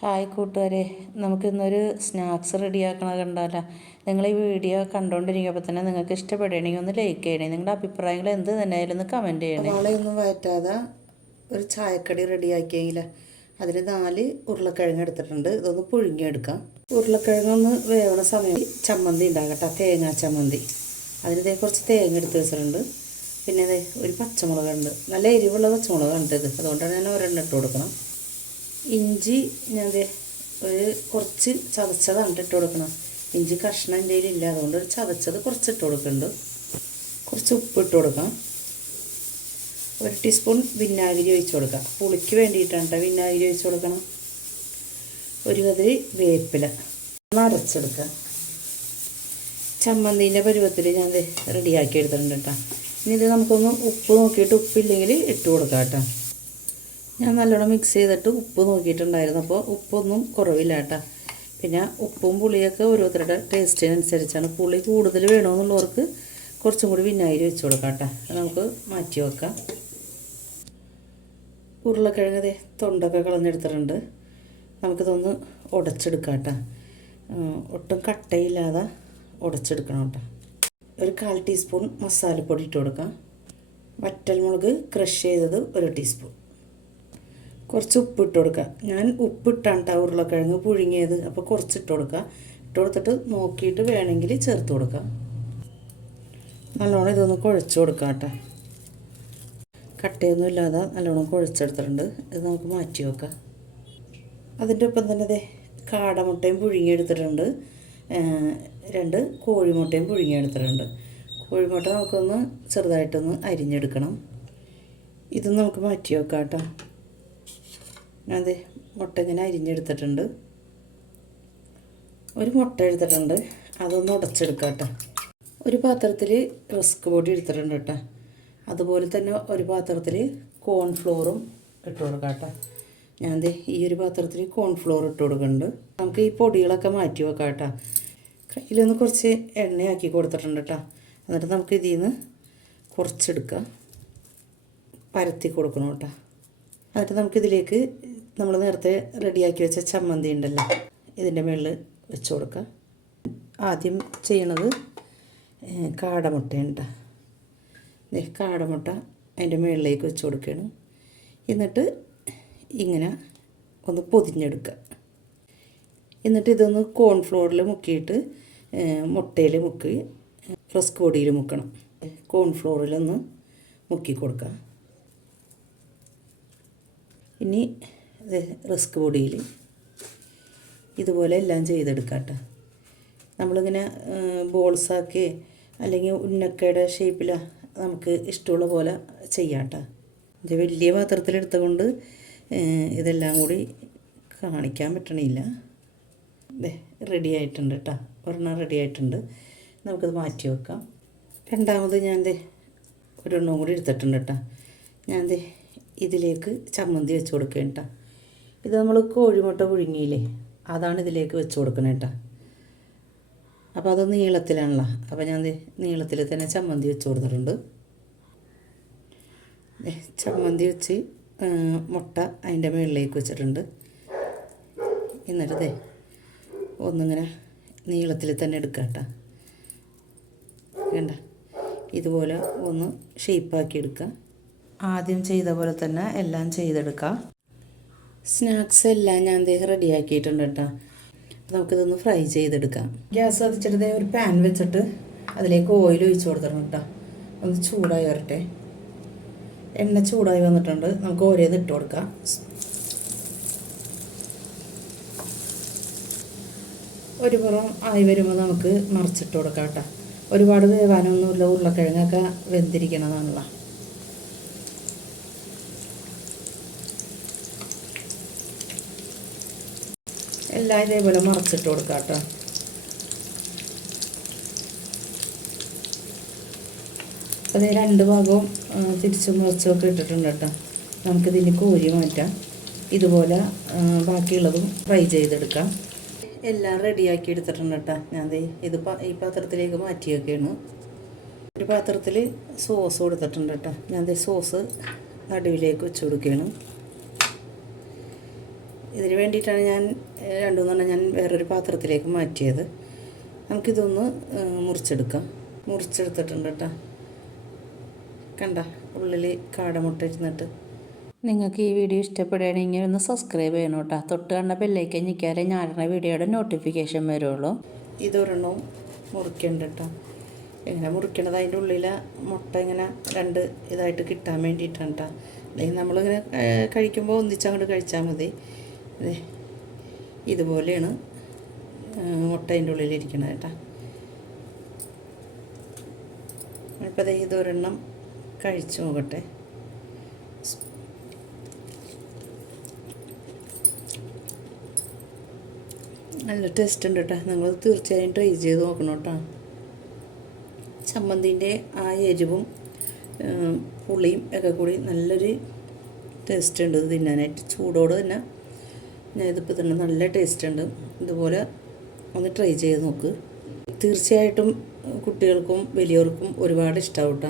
Hi കൂട്ടുകാരെ നമുക്കിന്നൊരു snacks റെഡിയാക്കണ കണ്ടാലോ. നിങ്ങൾ ഈ വീഡിയോ കണ്ടുകൊണ്ടിരിക്കുമ്പോൾ തന്നെ നിങ്ങൾക്ക് ഇഷ്ടപ്പെടുകയാണെങ്കിൽ ഒന്ന് ലൈക്ക് ചെയ്യണേ. നിങ്ങളുടെ അഭിപ്രായങ്ങൾ എന്ത് തന്നെയായാലും ഒന്ന് കമന്റ് ചെയ്യണേ. നാളെയൊന്നും വയറ്റാതെ ഒരു ചായക്കടി റെഡിയാക്കിയെങ്കിൽ അതിൽ നാല് ഉരുളക്കിഴങ്ങ് എടുത്തിട്ടുണ്ട്. ഇതൊന്ന് പുഴുങ്ങിയെടുക്കാം. ഉരുളക്കിഴങ്ങൊന്ന് വേവണ സമയം ചമ്മന്തി ഉണ്ടാകട്ടെ തേങ്ങാ ചമ്മന്തി. അതിനിതേ കുറച്ച് തേങ്ങ എടുത്ത് വെച്ചിട്ടുണ്ട്. പിന്നെ അതെ ഒരു പച്ചമുളകുണ്ട്. നല്ല എരിവുള്ള പച്ചമുളകാണ് ഇത്. അതുകൊണ്ടാണ് ഞാൻ ഒരെണ്ണം ഇട്ട് കൊടുക്കണം. ഇഞ്ചി ഞാൻ ഒരു കുറച്ച് ചതച്ചതാണ് ഇട്ട് കൊടുക്കണം. ഇഞ്ചി കഷ്ണം എന്റെ ഇല്ല അതുകൊണ്ട് ഒരു ചതച്ചത് കുറച്ച് ഇട്ട് കൊടുക്കുന്നുണ്ട്. കുറച്ച് ഉപ്പ് ഇട്ട് കൊടുക്കാം ഒരു ടീസ്പൂൺ വിനാഗിരി ഒഴിച്ച് കൊടുക്കാം. പുളിക്ക് വേണ്ടിയിട്ടാണ് കേട്ടോ വിനാഗിരി ഒഴിച്ച് കൊടുക്കണം. ഒരു കതിരി വേപ്പില നിറച്ചെടുക്കുക ചമ്മന്തിന്റെ പരുവത്തിൽ ഞാൻ റെഡിയാക്കി എടുത്തിട്ടുണ്ട് കേട്ടോ ഇനി ഇത് നമുക്കൊന്ന് ഉപ്പ് നോക്കിയിട്ട് ഉപ്പില്ലെങ്കിൽ ഇട്ട് കൊടുക്കാം കേട്ടോ ഞാൻ നല്ലോണം മിക്സ് ചെയ്തിട്ട് ഉപ്പ് നോക്കിയിട്ടുണ്ടായിരുന്നു. അപ്പോൾ ഉപ്പൊന്നും കുറവില്ല കേട്ടോ. പിന്നെ ഉപ്പും പുളിയൊക്കെ ഓരോരുത്തരുടെ ടേസ്റ്റിനനുസരിച്ചാണ് പുളി കൂടുതൽ വേണമെന്നുള്ളവർക്ക് കുറച്ചും കൂടി വിനാഗിരി വെച്ച് കൊടുക്കാം കേട്ടോ. നമുക്ക് മാറ്റി വെക്കാം. ഉരുളക്കിഴങ്ങ് ദേ തൊണ്ടൊക്കെ കളഞ്ഞെടുത്തിട്ടുണ്ട്. നമുക്കിതൊന്ന് ഉടച്ചെടുക്കാം കേട്ടോ. ഒട്ടും കട്ടയില്ലാതെ ഉടച്ചെടുക്കണം കേട്ടോ. ഒരു കാൽ ടീസ്പൂൺ മസാലപ്പൊടി ഇട്ട് കൊടുക്കാം. വറ്റൽമുളക് ക്രഷ് ചെയ്തത് ഒരു ടീസ്പൂൺ കുറച്ച് ഉപ്പിട്ട് കൊടുക്കുക. ഞാൻ ഉപ്പിട്ടാണ് കേട്ടോ ഉരുളക്കിഴങ്ങ് പുഴുങ്ങിയത്. അപ്പോൾ കുറച്ച് ഇട്ട് കൊടുക്കുക. ഇട്ട് കൊടുത്തിട്ട് നോക്കിയിട്ട് വേണമെങ്കിൽ ചേർത്ത് കൊടുക്കാം നല്ലോണം ഇതൊന്ന് കുഴച്ച് കൊടുക്കാം കേട്ടോ. കട്ടയൊന്നും ഇല്ലാതെ നല്ലോണം കുഴച്ചെടുത്തിട്ടുണ്ട്. ഇത് നമുക്ക് മാറ്റി വെക്കാം. അതിന്റെ ഒപ്പം തന്നെ അതെ കാടമുട്ടയും പുഴുങ്ങിയെടുത്തിട്ടുണ്ട്. രണ്ട് കോഴിമുട്ടയും പുഴുങ്ങിയെടുത്തിട്ടുണ്ട്. കോഴിമുട്ട നമുക്കൊന്ന് ചെറുതായിട്ടൊന്ന് അരിഞ്ഞെടുക്കണം. ഇത് നമുക്ക് മാറ്റി വെക്കാം കേട്ടോ. അതെ മുട്ട ഇങ്ങനെ അരിഞ്ഞെടുത്തിട്ടുണ്ട്. ഒരു മുട്ട എടുത്തിട്ടുണ്ട്. അതൊന്ന് ഉടച്ചെടുക്കാം കേട്ടോ. ഒരു പാത്രത്തിൽ റിസ്ക് പൊടി എടുത്തിട്ടുണ്ട് കേട്ടോ. അതുപോലെ തന്നെ ഒരു പാത്രത്തിൽ കോൺഫ്ലോറും ഇട്ട് കൊടുക്കാം കേട്ടോ. ദേ ഈ ഒരു പാത്രത്തിൽ കോൺഫ്ലോർ ഇട്ട് കൊടുക്കുന്നുണ്ട്. നമുക്ക് ഈ പൊടികളൊക്കെ മാറ്റി വെക്കാം കേട്ടോ. കയ്യിലൊന്ന് കുറച്ച് എണ്ണയാക്കി കൊടുത്തിട്ടുണ്ട് കേട്ടോ. എന്നിട്ട് നമുക്ക് ഇതിൽ നിന്ന് കുറച്ചെടുക്കാം. പരത്തി കൊടുക്കണം കേട്ടോ. എന്നിട്ട് നമുക്കിതിലേക്ക് നമ്മൾ നേരത്തെ റെഡിയാക്കി വെച്ച ചമ്മന്തി ഉണ്ടല്ലോ ഇതിന്റെ മുകളിൽ വെച്ച് കൊടുക്കുക. ആദ്യം ചെയ്യണത് കാടമുട്ടയുണ്ട. കാടമുട്ട അതിന്റെ മുകളിലേക്ക് വെച്ച് കൊടുക്കുകയാണ്. എന്നിട്ട് ഇങ്ങനെ ഒന്ന് പൊതിഞ്ഞെടുക്കുക. എന്നിട്ട് ഇതൊന്ന് കോൺഫ്ലോറിൽ മുക്കിയിട്ട് മുട്ടയിൽ മുക്കി ഫ്രസ്ക് പൊടിയിൽ മുക്കണം. കോൺഫ്ലോറിലൊന്ന് മുക്കി കൊടുക്കുക. ഇനി റിസ്ക് പൊടിയിൽ ഇതുപോലെ എല്ലാം ചെയ്തെടുക്കാം കേട്ടോ നമ്മളിങ്ങനെ ബോൾസാക്കി അല്ലെങ്കിൽ ഉന്നക്കയുടെ ഷേപ്പിൽ നമുക്ക് ഇഷ്ടമുള്ള പോലെ ചെയ്യാം കേട്ടോ ഇത് വലിയ പാത്രത്തിലെടുത്തുകൊണ്ട് ഇതെല്ലാം കൂടി കാണിക്കാൻ പറ്റണില്ല. ദേ റെഡി ആയിട്ടുണ്ട് കേട്ടോ ഒരെണ്ണം റെഡി ആയിട്ടുണ്ട്. നമുക്കത് മാറ്റി വെക്കാം. രണ്ടാമത് ഞാൻ ദേ ഒരെണ്ണം കൂടി എടുത്തിട്ടുണ്ട് കേട്ടോ ഞാൻ ദേ ഇതിലേക്ക് ചമ്മന്തി വെച്ച് കൊടുക്കണം കേട്ടോ ഇത് നമ്മൾ കോഴിമുട്ട പുഴുങ്ങിയില്ലേ? അതാണ് ഇതിലേക്ക് വെച്ച് കൊടുക്കണേ കേട്ടോ അപ്പോൾ അത് നീളത്തിലാണല്ലോ. അപ്പോൾ ഞാൻ നീളത്തിൽ തന്നെ ചമ്മന്തി വെച്ച് കൊടുത്തിട്ടുണ്ട്. ചമ്മന്തി വെച്ച് മുട്ട അതിന്റെ മുകളിലേക്ക് വെച്ചിട്ടുണ്ട്. എന്നിട്ട് ദേ ഒന്നിങ്ങനെ നീളത്തിൽ തന്നെ എടുക്കാം കേട്ടോ വേണ്ട ഇതുപോലെ ഒന്ന് ഷേപ്പാക്കി എടുക്കുക ആദ്യം ചെയ്ത പോലെ തന്നെ എല്ലാം ചെയ്തെടുക്കാം. സ്നാക്സ് എല്ലാം ഞാൻ ദേ റെഡിയാക്കിയിട്ടുണ്ട് കേട്ടോ. നമുക്കിതൊന്ന് ഫ്രൈ ചെയ്തെടുക്കാം. ഗ്യാസ് കത്തിച്ചിട്ട് ഒരു പാൻ വെച്ചിട്ട് അതിലേക്ക് ഓയിൽ ഒഴിച്ചു കൊടുക്കണം കേട്ടോ. ഒന്ന് ചൂടായി വരട്ടെ എണ്ണ ചൂടായി വന്നിട്ടുണ്ട്. നമുക്ക് ഓരോന്ന് ഇട്ട് കൊടുക്കാം. ഒരു പുറം ആയി വരുമ്പോൾ നമുക്ക് മറിച്ചിട്ട് കൊടുക്കാം കേട്ടോ. ഒരുപാട് വേവാനൊന്നുമില്ല. ഉരുളക്കിഴങ്ങൊക്കെ വെന്തിരിക്കണതാണല്ലോ. എല്ലാം ഇതേപോലെ മറച്ചിട്ട് കൊടുക്കാം കേട്ടോ അത് രണ്ട് ഭാഗവും തിരിച്ചും മറിച്ചും ഒക്കെ ഇട്ടിട്ടുണ്ട് കേട്ടോ. നമുക്കിതിന് കോരി മാറ്റാം. ഇതുപോലെ ബാക്കിയുള്ളതും ഫ്രൈ ചെയ്തെടുക്കാം. എല്ലാം റെഡിയാക്കി എടുത്തിട്ടുണ്ട് കേട്ടോ. ഞാൻ ഇത് ഈ പാത്രത്തിലേക്ക് മാറ്റിയൊക്കെയാണ്. ഒരു പാത്രത്തിൽ സോസ് കൊടുത്തിട്ടുണ്ട് കേട്ടോ. ഞാൻ സോസ് നടുവിലേക്ക് വെച്ച് കൊടുക്കുകയാണ്. ഇതിന് വേണ്ടിയിട്ടാണ് ഞാൻ രണ്ടു മൂന്നെണ്ണം ഞാൻ വേറൊരു പാത്രത്തിലേക്ക് മാറ്റിയത്. നമുക്കിതൊന്ന് മുറിച്ചെടുക്കാം. മുറിച്ചെടുത്തിട്ടുണ്ട് കേട്ടോ. കണ്ട ഉള്ളിൽ കാടമുട്ട ഇരുന്നിട്ട്. നിങ്ങൾക്ക് ഈ വീഡിയോ ഇഷ്ടപ്പെടുകയാണെങ്കിൽ ഒന്ന് സബ്സ്ക്രൈബ് ചെയ്യണം കേട്ടോ. തൊട്ട് കണ്ട ബെല്ലേക്ക് ഞെക്കിയാലേ ഞാനിടുന്ന വീഡിയോയുടെ നോട്ടിഫിക്കേഷൻ വരുള്ളൂ. ഇതൊരെണ്ണവും മുറിക്കണ്ട കേട്ടോ. എങ്ങനെ മുറിക്കണത്? അതിന്റെ ഉള്ളിലെ മുട്ട ഇങ്ങനെ രണ്ട് ഇതായിട്ട് കിട്ടാൻ വേണ്ടിയിട്ടാണ് കേട്ടോ. അല്ലെങ്കിൽ നമ്മളിങ്ങനെ കഴിക്കുമ്പോൾ ഒന്നിച്ചങ്ങോട്ട് കഴിച്ചാൽ മതി. ഇതുപോലെയാണ് മുട്ട അതിന്റെ ഉള്ളിലിരിക്കണത് കേട്ടോ. ഇപ്പോൾ ദേ ഇതൊരെണ്ണം കഴിച്ചു നോക്കട്ടെ. നല്ല ടേസ്റ്റ് ഉണ്ട് കേട്ടോ. നിങ്ങൾ തീർച്ചയായും ട്രൈ ചെയ്ത് നോക്കണം കേട്ടോ. ചമ്മന്തിന്റെ ആ എരിവും പുളിയും ഒക്കെ കൂടി നല്ലൊരു ടേസ്റ്റ് ഉണ്ട്. തിന്നാനായിട്ട്. ചൂടോട് തന്നെ ഞാൻ ഇതിപ്പോൾ തന്നെ നല്ല ടേസ്റ്റ് ഉണ്ട്. ഇതുപോലെ ഒന്ന് ട്രൈ ചെയ്ത് നോക്ക്. തീർച്ചയായിട്ടും കുട്ടികൾക്കും വലിയവർക്കും ഒരുപാട് ഇഷ്ടമാവും കേട്ടോ